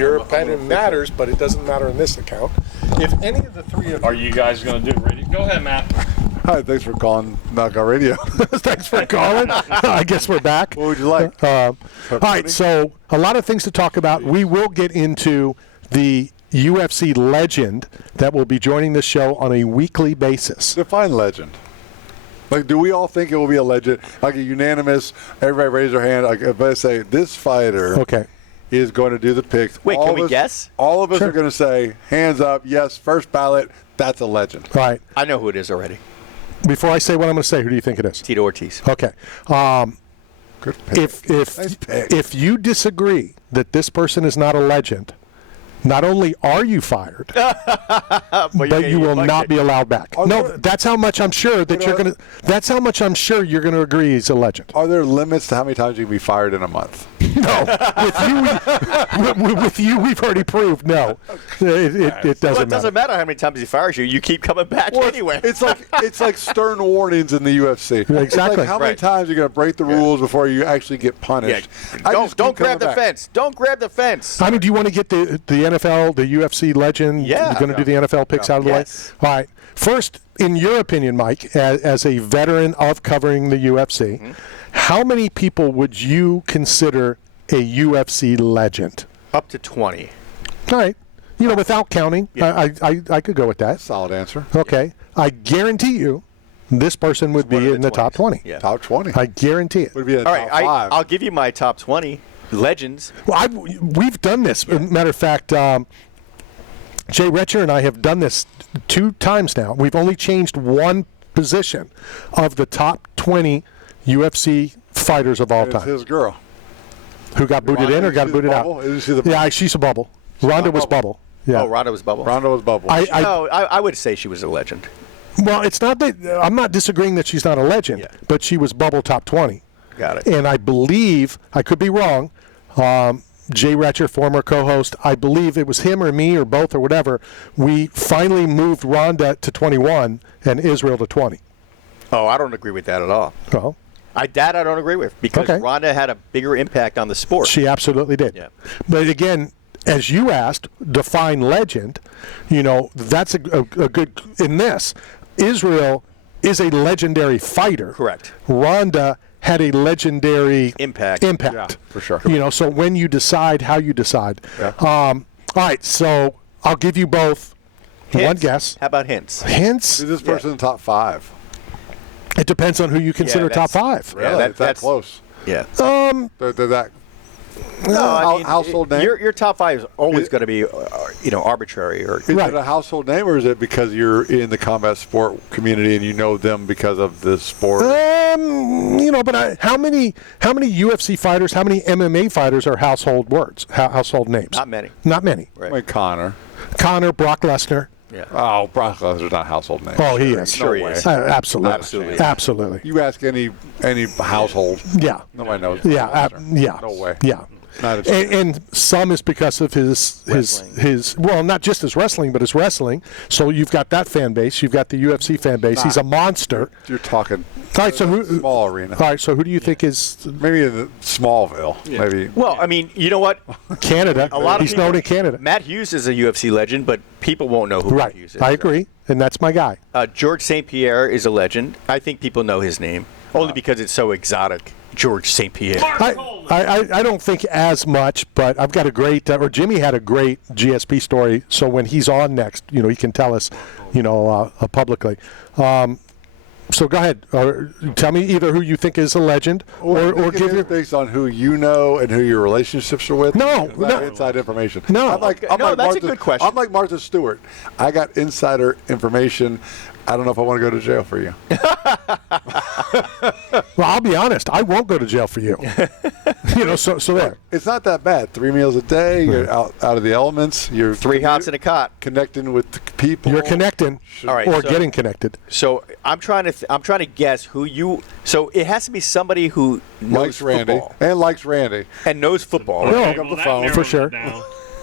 Your opinion matters, but it doesn't matter in this account. If any of the three of Are you guys going to do it? Ready? Go ahead, Matt. Hi, thanks for calling Knockout Radio. Thanks for calling. I guess we're back. What would you like? All right, so a lot of things to talk about. We will get into the UFC legend that will be joining the show on a weekly basis. Define legend. Like, do we all think it will be a legend? Like a unanimous, everybody raise their hand. Like, if I say this fighter is going to do the picks. Wait, can we guess? All of us are going to say, hands up, yes, first ballot, that's a legend. All right. I know who it is already. Before I say what I'm going to say, who do you think it is? Tito Ortiz. Okay. Good pick. Nice pick. If you disagree that this person is not a legend, not only are you fired, but you will not be allowed back. No, that's how much I'm sure that you're going to. That's how much I'm sure you're going to agree he's a legend. Are there limits to how many times you can be fired in a month? No, with you, we've already proved no. It doesn't Well, it matter. doesn't matter how many times he fires you. You keep coming back anyway. It's like stern warnings in the UFC. Exactly. It's like how many times you're going to break the rules before you actually get punished. Don't grab the fence. Don't grab the fence. I mean, do you want to get the NFL, the UFC legend? Yeah. You're going to do the NFL picks out of the way? All right. First, in your opinion, Mike, as a veteran of covering the UFC, how many people would you consider a UFC legend? Up to 20. All right. You know, without counting, I could go with that. Solid answer. Okay. I guarantee you this person would be in the top 20. Yeah. Top 20. I guarantee it. Would be in the All top right, 5. I'll give you my top 20 legends. Well, we've done this. Matter of fact, Jay Retcher and I have done this 2 times now. We've only changed one position of the top 20 UFC fighters of all It's time. his girl. Who got booted in or got booted out? Is she the bubble? Yeah, she's a bubble. Ronda was bubble. Yeah. Oh, Ronda was bubble. Ronda was bubble. I would say she was a legend. Well, it's not that I'm not disagreeing that she's not a legend, but she was bubble top 20. Got it. And I believe, I could be wrong, Jay Retcher, former co-host, I believe it was him or me or both or whatever, we finally moved Ronda to 21 and Israel to 20. Oh, I don't agree with that at all. Oh. I don't agree with because Ronda had a bigger impact on the sport. She absolutely did. Yeah. But again, as you asked, define legend, you know, that's a good, in this, Israel is a legendary fighter. Correct. Ronda had a legendary impact. Yeah, for sure. You know, so when you decide, how you decide. Yeah. All right, so I'll give you both Hints. one guess. How about hints? Hints? Is this person in the top 5? It depends on who you consider top 5. Really? Yeah, It's that close. Yeah. They're that. No, I mean, household name? Your top 5 is always going to be, arbitrary. Or Is it a household name, or is it because you're in the combat sport community and you know them because of the sport? You know, but how many UFC fighters, how many MMA fighters are household words, household names? Not many. Not many. Right. Like Connor. Brock Lesnar. Yeah. Oh, Brock Lesnar's not a household name. Oh, he is. Sure he way. is. Absolutely. Absolutely. Absolutely. You ask any household. Yeah. Nobody knows. Yeah. Brock Lesnar. Yeah. No way. Yeah. Not a And some is because of his well, not just his wrestling, but his wrestling. So you've got that fan base. You've got the UFC fan base. He's a monster. You're talking All right, so small arena. All right, so who do you think is Maybe in the Smallville. Yeah. Maybe. Well, I mean, you know what? Canada? A lot of He's people, known in Canada. Matt Hughes is a UFC legend, but people won't know who Matt Hughes is. I agree, and that's my guy. George St. Pierre is a legend. I think people know his name only because it's so exotic. George St. Pierre. I don't think as much, but I've got a great, or Jimmy had a great GSP story, so when he's on next, you know, he can tell us, you know, publicly. So go ahead, or tell me either who you think is a legend, or give your based on who you know and who your relationships are with. No, inside information. No, I'm like that's Martha, a good question. I'm like Martha Stewart. I got insider information. I don't know if I want to go to jail for you. Well, I'll be honest. I won't go to jail for you. You know, so there. It's not that bad. 3 meals a day. You're out of the elements. You're 3 hots in a cot. Connecting with the people. You're connecting, All right, or so- getting connected. So I'm trying to guess who you. So it has to be somebody who knows likes Randy football and likes Randy. and knows football. No. Pick up the phone. For sure.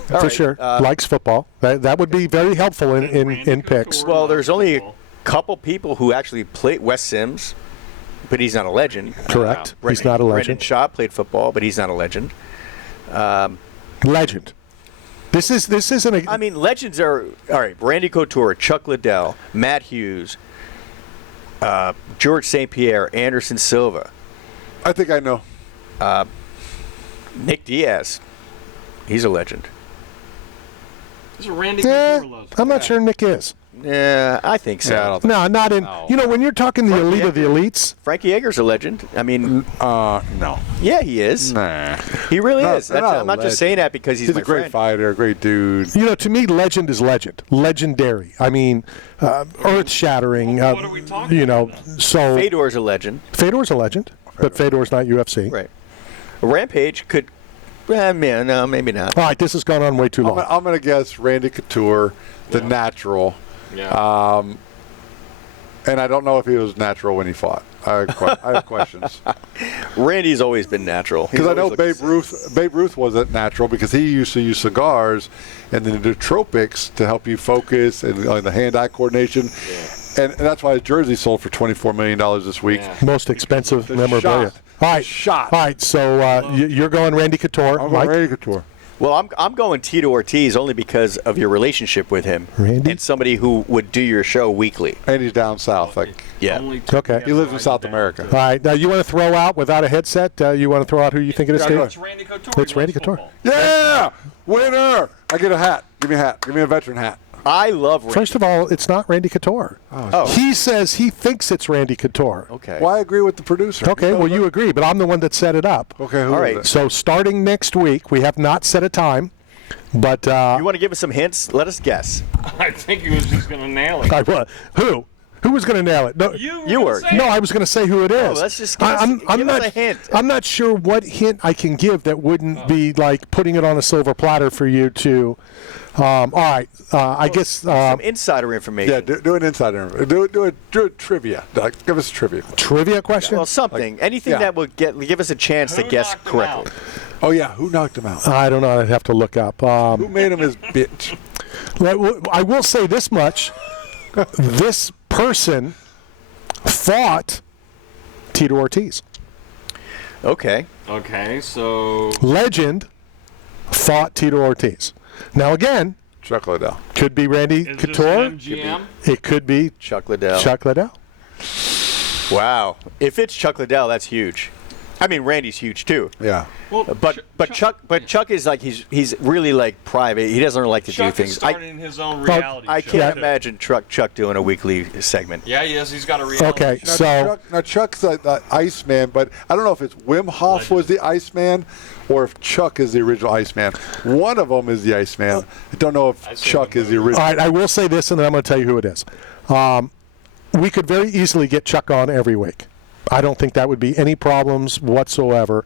For sure. Likes football. That would be very helpful in picks. Well, there's only a couple people who actually played. Wes Sims, but he's not a legend. Correct. He's not a legend. Brendan Shaw played football, but he's not a legend. Legend. This isn't a. I mean, legends are all right. Randy Couture, Chuck Liddell, Matt Hughes, George St. Pierre, Anderson Silva, I think I know. Nick Diaz. He's a legend. This is Randy Yeah, Couture loves. I'm not sure Nick is. Yeah, I think so. Yeah, I don't think No, not in. No. You know, when you're talking the elite of the elites, Frankie Edgar's a legend. I mean, no. yeah, he is. Nah. He really No, is. not a I'm not legend. just saying that because he's He's my a great friend. fighter, a great dude. you know, to me, legend is legend, legendary. I mean, earth-shattering. What are we talking You know, about so Fedor's a legend. Fedor's a legend, but Fedor's not UFC. Right. Rampage could. Man, no, maybe not. All right, this has gone on way too long. I'm going to guess Randy Couture, the natural. Yeah. And I don't know if he was natural when he fought. I have questions. Randy's always been natural. He's Because I know always looked Babe Ruth wasn't natural because he used to use cigars and then the nootropics to help you focus and the hand-eye coordination. And that's why his jersey sold for $24 million this week. Yeah. Most expensive The memorabilia. shot. All right, Shot. All right, so you're going Randy Couture, I'm Mike. going Randy Couture. Well, I'm going Tito Ortiz only because of your relationship with him. Randy? And somebody who would do your show weekly. And he's down south. Like Yeah. Only two Okay. he lives in guys South down. America. All right, now you want to throw out without a headset? You want to throw out who you think it is, Yeah, Steve? go It's Randy Couture. It's He Randy loves Couture. football. Yeah! Winner! I get a hat. Give me a hat. Give me a veteran hat. I love Randy. First of all, it's not Randy Couture. Oh. He says he thinks it's Randy Couture. Okay. Well, I agree with the producer. Okay, well, you agree, but I'm the one that set it up. Okay, who All is right. it? So starting next week, we have not set a time, but You want to give us some hints? Let us guess. I think he was just going to nail it. I was. Who? Who was going to nail it? No, You were. gonna say no, it. I was going to say who it is. let's just give us- give not, us a hint. I'm not sure what hint I can give that wouldn't be like putting it on a silver platter for you to. All right, I guess. Some insider information. Yeah, do an insider. Do a trivia. Give us a trivia. Trivia question? Well, something. Anything yeah. that would give us a chance to Who guess knocked him correctly. out? Oh, yeah. Who knocked him out? I don't know. I'd have to look up. Who made him his bitch? I will say this much: this person fought Tito Ortiz. Okay. Okay, so Legend fought Tito Ortiz. Now again, Chuck Liddell. could be Randy is Couture. this MGM? It could be Chuck Liddell. Chuck Liddell. Wow. If it's Chuck Liddell, that's huge. I mean, Randy's huge too. Yeah. Well, But Chuck is like he's really like private. He doesn't like to Chuck do is things. I starting his own reality I show. can't too. imagine Chuck doing a weekly segment. Yeah, he is. He's got a reality Okay, show. so Chuck's the Iceman, but I don't know if it's Wim Hof was the Iceman or if Chuck is the original Iceman. One of them is the Iceman. I don't know if say Chuck Wim is the all original. right, I will say this, and then I'm going to tell you who it is. We could very easily get Chuck on every week. I don't think that would be any problems whatsoever.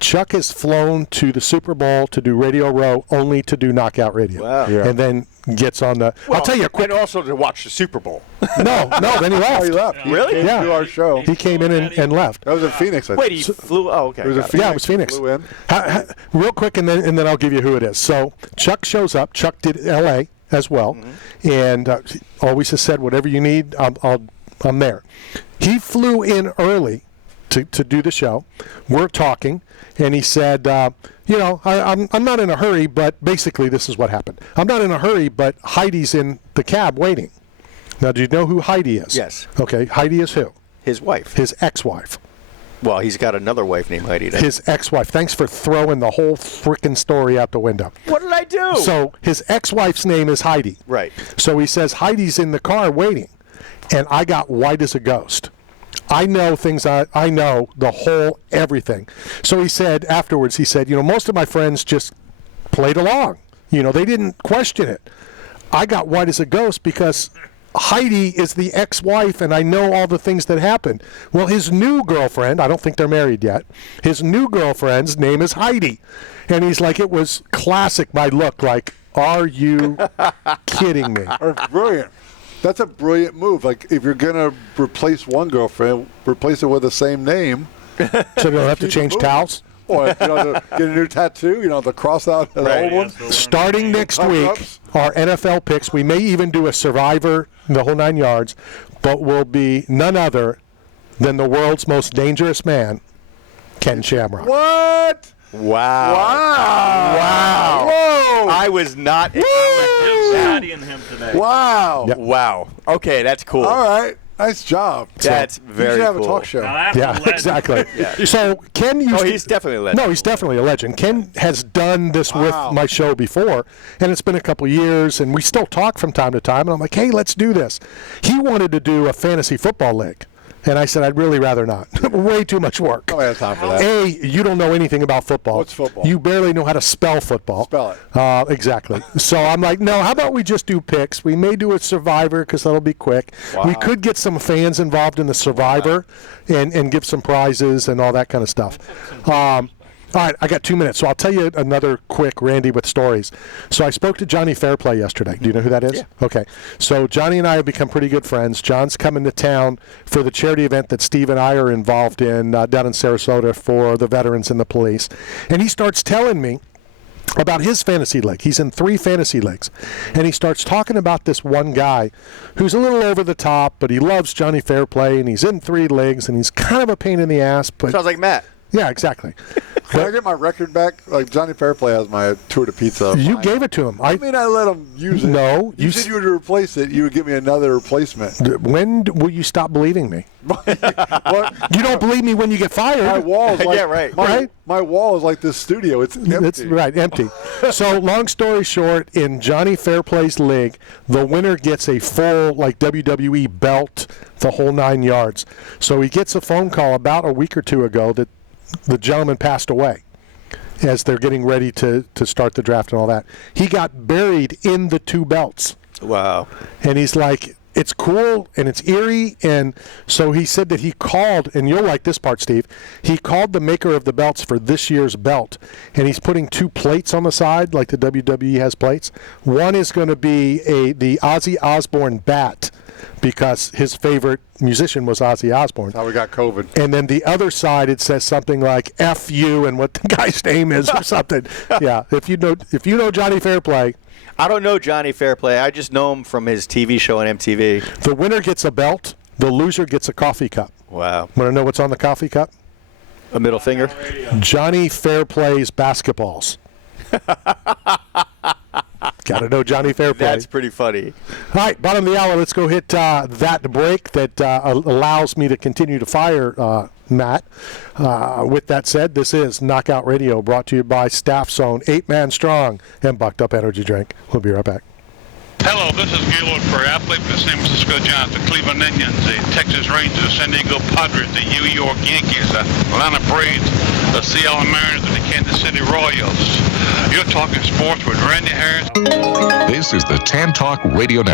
Chuck has flown to the Super Bowl to do Radio Row, only to do Knockout Radio, Wow. Yeah. and then gets on the. I'll tell you a quick. And also to watch the Super Bowl. No, then he Oh, left. he left. He Really? came Yeah. to our show. He came in and left. That was in Phoenix. I Wait, think. he flew. Oh, okay. It was in got it. Phoenix. Yeah, it was Phoenix. Flew in. Real quick, and then I'll give you who it is. So Chuck shows up. Chuck did L.A. as well, and always has said, "Whatever you need, I'm there." He flew in early to do the show. We're talking, and he said, I'm not in a hurry, but basically this is what happened. I'm not in a hurry, but Heidi's in the cab waiting. Now, do you know who Heidi is? Yes. Okay, Heidi is who? His wife. His ex-wife. Well, he's got another wife named Heidi. His ex-wife. Thanks for throwing the whole frickin' story out the window. What did I do? So his ex-wife's name is Heidi. Right. So he says Heidi's in the car waiting, and I got white as a ghost. I know things. I know the whole everything. So he said afterwards. He said, most of my friends just played along. They didn't question it. I got white as a ghost because Heidi is the ex-wife, and I know all the things that happened. Well, his new girlfriend, I don't think they're married yet, his new girlfriend's name is Heidi. And he's like, it was classic, my look, like, are you kidding me? Or brilliant. That's a brilliant move. Like, if you're going to replace one girlfriend, replace it with the same name. So they don't have to change towels? Or, get a new tattoo, the cross out of the old one. Starting next week, Cover-ups. our NFL picks, we may even do a Survivor, the whole 9 yards, but will be none other than the world's most dangerous man, Ken Shamrock. What? Wow. Whoa! I was not. Studying him today. Wow! Yep. Wow. Okay, that's cool. All right, nice job. That's very You should have cool. a talk show. Now that's a Yeah, legend. exactly. So Ken used Oh, to- he's definitely a legend. No, he's definitely a legend. Ken has done this Wow. with my show before, and it's been a couple years, and we still talk from time to time. And I'm like, hey, let's do this. He wanted to do a fantasy football league, and I said, I'd really rather not. Way too much work. I don't have time for that. A, you don't know anything about football. What's football? You barely know how to spell football. Spell it. Exactly. So I'm like, no, how about we just do picks? We may do a Survivor because that'll be quick. Wow. We could get some fans involved in the Survivor and give some prizes and all that kind of stuff. All right, I got 2 minutes, so I'll tell you another quick Randy with stories. So I spoke to Johnny Fairplay yesterday. Do you know who that is? Yeah. Okay. So Johnny and I have become pretty good friends. John's coming to town for the charity event that Steve and I are involved in down in Sarasota for the veterans and the police. And he starts telling me about his fantasy league. He's in 3 fantasy leagues. And he starts talking about this one guy who's a little over the top, but he loves Johnny Fairplay, and he's in 3 leagues, and he's kind of a pain in the ass. But Sounds like Matt. yeah, exactly. Can I get my record back? Like Johnny Fairplay has my tour to pizza. You gave it to him. I mean, I let him use it. No, you said you would replace it. You would give me another replacement. When will you stop believing me? What? You don't believe me when you get fired. My wall is like Yeah, right. My wall is like this studio. It's empty. That's right, empty. So, long story short, in Johnny Fairplay's league, the winner gets a full, like, WWE belt, the whole 9 yards. So he gets a phone call about a week or 2 ago that the gentleman passed away as they're getting ready to start the draft and all that. He got buried in the 2 belts. Wow. And he's like, it's cool and it's eerie. And so he said that he called, and you'll like this part, Steve. He called the maker of the belts for this year's belt, and he's putting 2 plates on the side, like the WWE has plates. One is going to be the Ozzy Osbourne bat, because his favorite musician was Ozzy Osbourne. How we got COVID. And then the other side, it says something like "F you" and what the guy's name is or something. Yeah, if you know Johnny Fairplay. I don't know Johnny Fairplay. I just know him from his TV show on MTV. The winner gets a belt. The loser gets a coffee cup. Wow. Want to know what's on the coffee cup? A middle finger? Johnny Fairplay's basketballs. Got to know Johnny Fairplay. That's pretty funny. All right, bottom of the hour. Let's go hit that break that allows me to continue to fire Matt. With that said, this is Knockout Radio, brought to you by Staff Zone, 8-man strong, and Bucked Up Energy Drink. We'll be right back. Hello, this is Gaylord for athlete for the San Francisco Giants, the Cleveland Indians, the Texas Rangers, San Diego Padres, the New York Yankees, the Atlanta Braves, the Seattle Mariners, and the Kansas City Royals. You're talking sports with Randy Harris. This is the Tan Talk Radio Network.